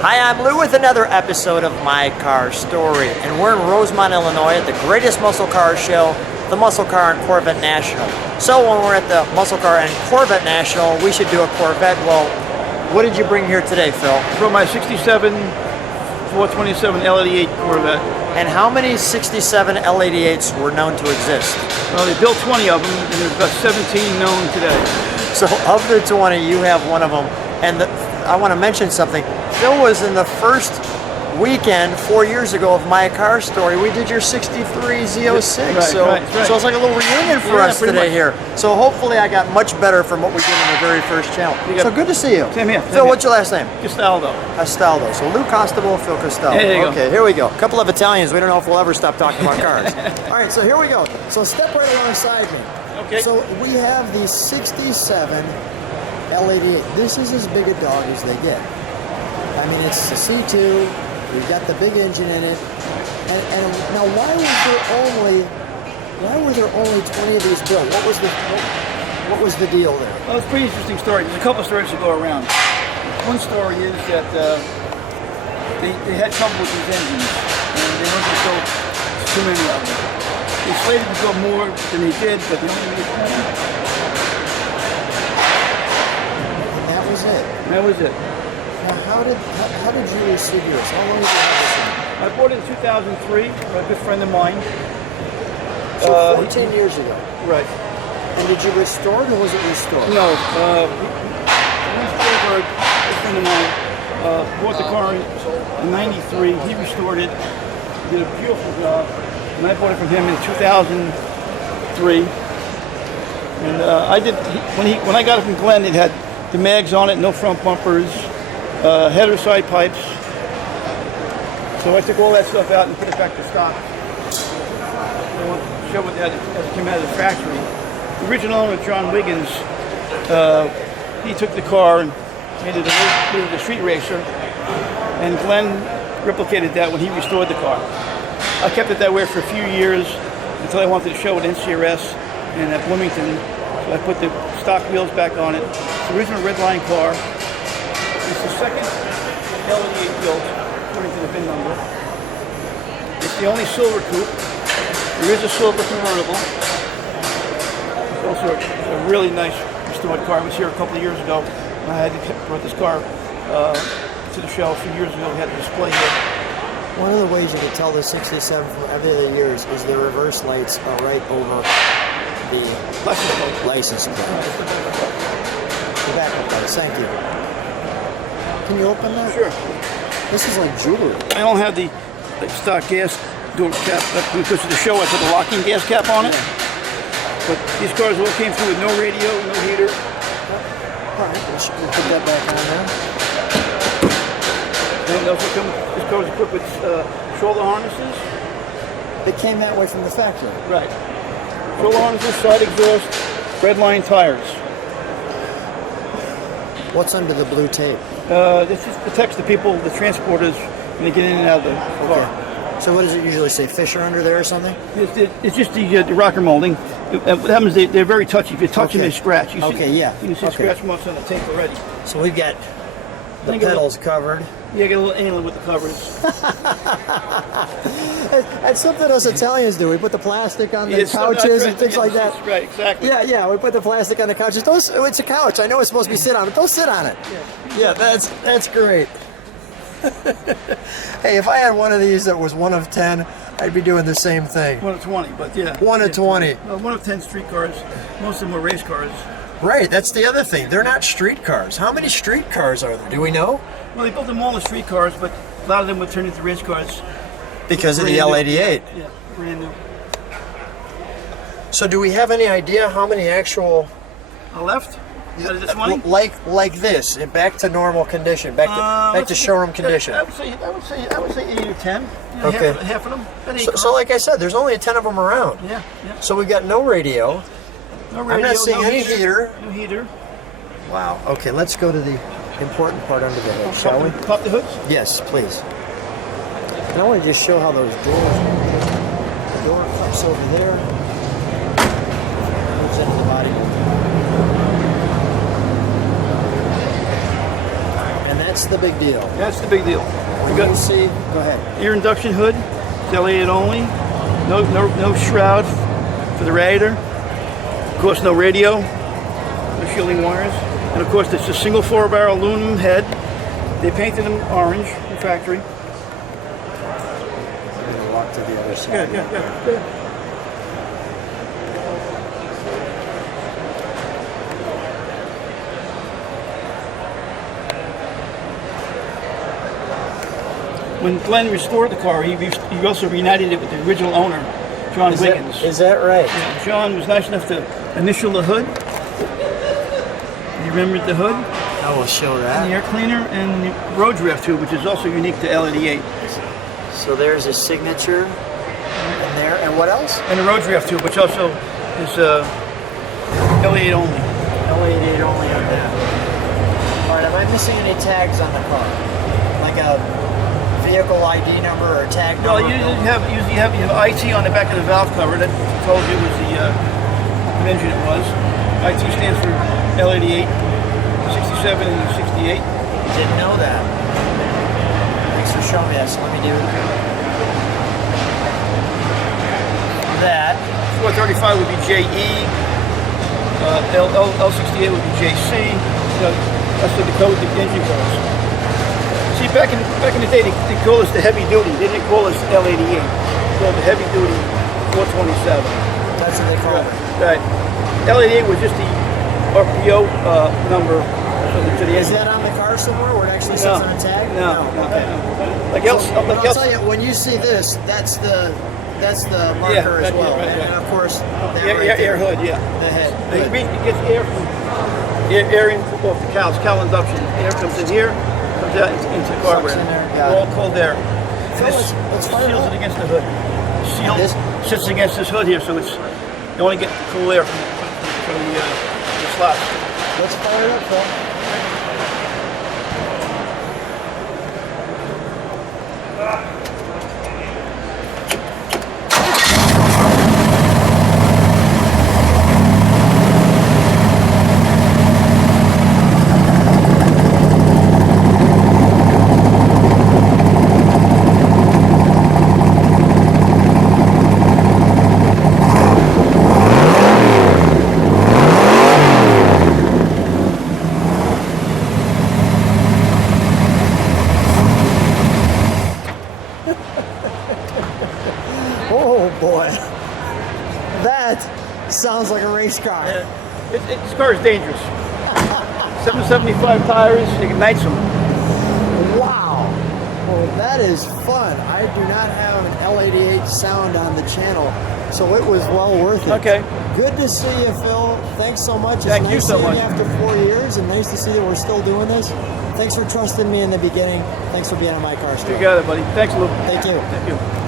Hi, I'm Lou with another episode of My Car Story, and we're in Rosemont, Illinois at the greatest muscle car show, the Muscle Car and Corvette National. So when we're at the Muscle Car and Corvette National, we should do a Corvette. Well, what did you bring here today, Phil? From my 67 427 L88 Corvette. And how many 67 L88s were known to exist? Well, they built 20 of them, and there's about 17 known today. So of the 20, you have one of them. And I want to mention something. Phil was in the first weekend 4 years ago of My Car Story. We did your 63 Z06. Right, so right. So it's like a little reunion for us today here. So hopefully I got much better from what we did in the very first channel. So good to see you. Same here. Phil, what's your last name? Castaldo. Castaldo. So Lou Costabile, Phil Castaldo. Okay, here we go. A couple of Italians. We don't know if we'll ever stop talking about cars. All right, so here we go. So step right alongside me. Okay. So we have the 67 L88. This is as big a dog as they get. I mean, it's the C2. We've got the big engine in it. And now, why were there only 20 of these built? What was the deal there? Well, it's a pretty interesting story. There's a couple of stories to go around. One story is that they had trouble with these engines, and they wanted to build too many of them. They slated to build more than they did, but they only made 20. That was it. That was it. Now, how did you receive yours? How long did you have this one? I bought it in 2003 by a good friend of mine. So 14 years ago. Right. And did you restore it, or was it restored? No. A friend of mine bought the car in '93. He restored it. Did a beautiful job. And I bought it from him in 2003. And when I got it from Glenn, it had the mags on it, no front bumpers, header side pipes. So I took all that stuff out and put it back to stock. I want to show it as it came out of the factory. The original owner, John Wiggins, he took the car and made it a street racer. And Glenn replicated that when he restored the car. I kept it that way for a few years until I wanted to show it in CRS and at Bloomington. So I put the stock wheels back on it. It's the original Redline car. It's the second L88 built, according to the VIN number. It's the only silver coupe. There is a silver convertible. It's also a really nice restored car. I was here a couple of years ago. And I had to brought this car to the show a few years ago. We had a display here. One of the ways you can tell the 67 from every other years is the reverse lights are right over the license plate. The backup lights, thank you. Can you open that? Sure. This is like jewelry. I don't have the stock gas door cap because of the show. I put the locking gas cap on it. But these cars all came through with no radio, no heater. All right, we'll put that back on there. And this car was equipped with shoulder harnesses. It came that way from the factory. Right. Shoulder harnesses, side exhaust, Redline tires. What's under the blue tape? This just protects the people, the transporters, when they get in and out of the car. So what does it usually say? Fisher under there or something? It's just the rocker molding. What happens is they're very touchy. If you touch them, they scratch. You see, yeah. You can see scratch marks on the tape already. So we've got the pedals covered. Yeah, get a little anal with the covers. That's something us Italians do. We put the plastic on the couches and things like that. Right, exactly. Yeah, we put the plastic on the couches. It's a couch. I know it's supposed to be sit on it. Don't sit on it. Yeah, that's great. Hey, if I had one of these that was 1 of 10, I'd be doing the same thing. 1 of 20, but yeah. 1 of 20. 1 of 10 street cars. Most of them were race cars. Right, that's the other thing. They're not street cars. How many street cars are there? Do we know? Well, they built them all as street cars, but a lot of them would turn into race cars. Because of the L88. Yeah, brand new. So do we have any idea how many actual... Left? Out of the 20? Like this, back to normal condition, back to showroom condition. I would say 8 or 10. Yeah, Okay. Half of them. So like I said, there's only 10 of them around. Yeah. So we got no radio. No radio. I'm not seeing any heater. No heater. Wow. Okay, let's go to the important part under the hood, shall we? Pop the hoods? Yes, please. And I want to just show how those doors work. The door cups over there. Moves into the body. That's the big deal. That's the big deal. When you see, go ahead. Air induction hood, it's L88 only. No shroud for the radiator. Of course, no radio, no shielding wires. And of course, it's a single 4-barrel aluminum head. They painted them orange in the factory. Walk to the other side. Yeah. When Glenn restored the car, he also reunited it with the original owner, John Wiggins. Is that right? Yeah, John was nice enough to initial the hood. You remember the hood? I will show And that. the air cleaner and the road draft tube, which is also unique to L88. So there's his signature in there. And what else? And the road draft tube, which also is L88 only. L88 only on that. All right, am I missing any tags on the car? Like a vehicle ID number or tag No, number? you usually have IT on the back of the valve cover that told you was the engine it was. IT stands for L88, 67 and 68. Didn't know that. Thanks for showing me that. So let me do that. 435 would be JE. L68 would be JC. That's what the code the engine codes. See, back in the day, they called us the heavy duty. They didn't call us L88. They called the heavy duty 427. That's what they call it. Right. L88 was just the RPO number to the Is engine. that on the car somewhere where it actually says on a tag? No. Okay. Like I'll else. tell you, when you see this, that's the marker as well. Right. And of course, the Air hood, yeah. The head. It gets air from air in off the cows, cow induction. Air comes in here, comes out into the carburetor. in there, got All it. cold air. So This let's fire it seals up. it against the hood. Seal This- sits against this hood here, so it's you only get cool air from the slots. Let's fire it up, Phil. Oh boy, that sounds like a race car. This car is dangerous. 775 tires, it ignites them. Wow. Well, that is fun. I do not have an L88 sound on the channel, so it was well worth it. Okay. Good to see you, Phil. Thanks so much. Thank it's you nice so seeing much. you after 4 years, and nice to see that we're still doing this. Thanks for trusting me in the beginning. Thanks for being on my car story. You got it, buddy. Thanks, Lou. Thank you. Thank you.